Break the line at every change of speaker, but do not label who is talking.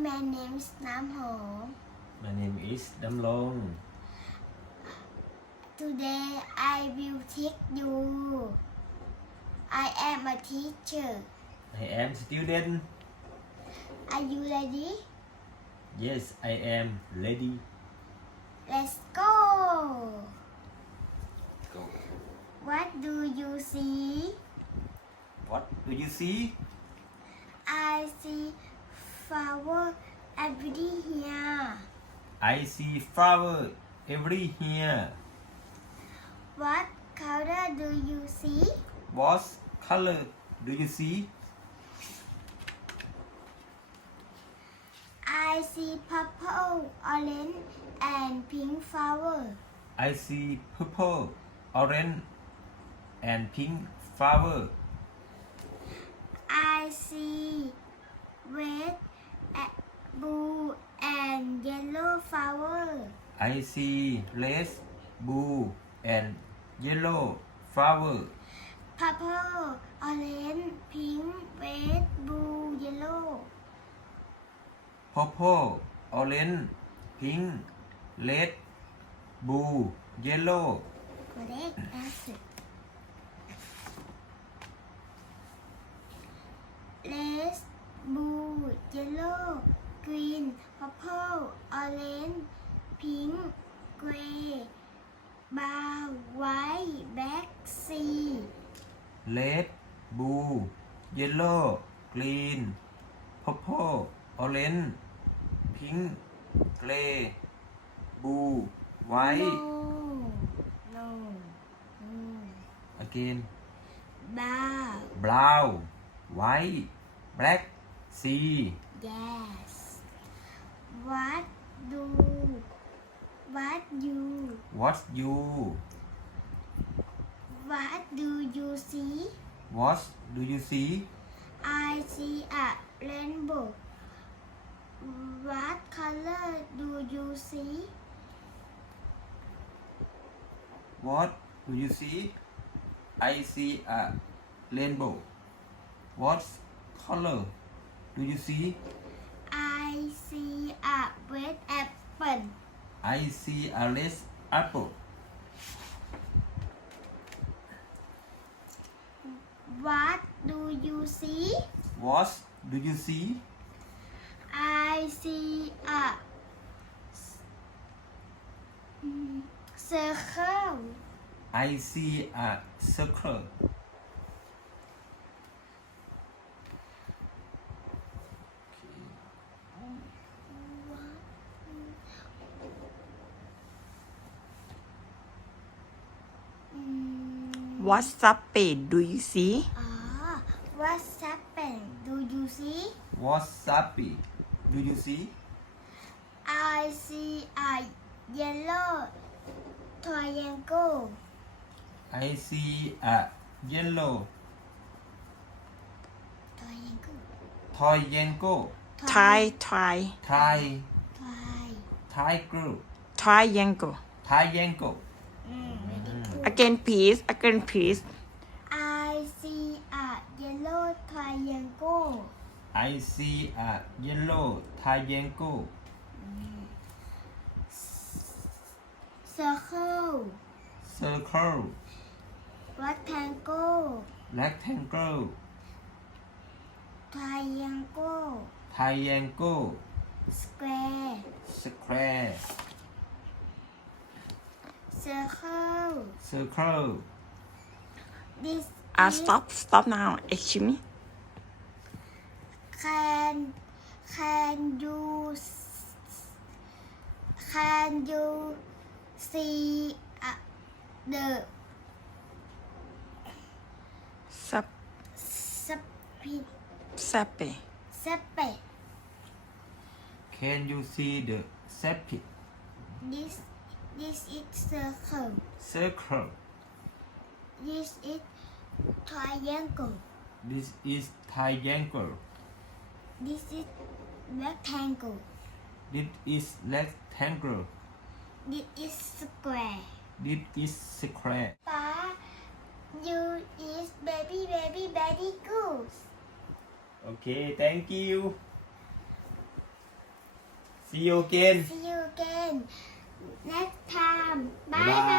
my name is น้ำหอม
My name is ดำรง
Today I will teach you I am a teacher
I am student
Are you ready
Yes I am ready
Let's go
Go
What do you see
What do you see
I see flower every here
I see flower every here
What color do you see
What color do you see
I see purple orange and pink flower
I see purple orange and pink flower
I see red blue and yellow flower
I see red blue and yellow flower
purple orange pink red blue yellow
purple orange pink red blue yellow
correct answer red blue yellow green purple orange pink gray brown white black sea
red blue yellow green purple orange pink gray blue white
no
again
brown
brown white black sea
yes what you
what you
what do you see
what do you see
I see a rainbow what color do you see
what do you see I see a rainbow what color do you see
I see a red apple
I see a red apple
what do you see
what do you see
I see a circle
I see a circle
What space do you see?
What's happened do you see
Wasabi do you see
I see a yellow triangle
I see a yellow triangle
Triangle.
triangle
Again, please.
I see a yellow triangle
I see a yellow triangle
circle
circle
rectangle
rectangle triangle
square
square circle
this
Stop now. Excuse me.
can you see the
Space.
space
Can you see the septic
this is circle
circle
this is triangle
This is triangle
this is rectangle
This is rectangle
this is square
This is square
Pa you is baby goose
Okay thank you See you again
See you again next time.
Bye
Bye
bye.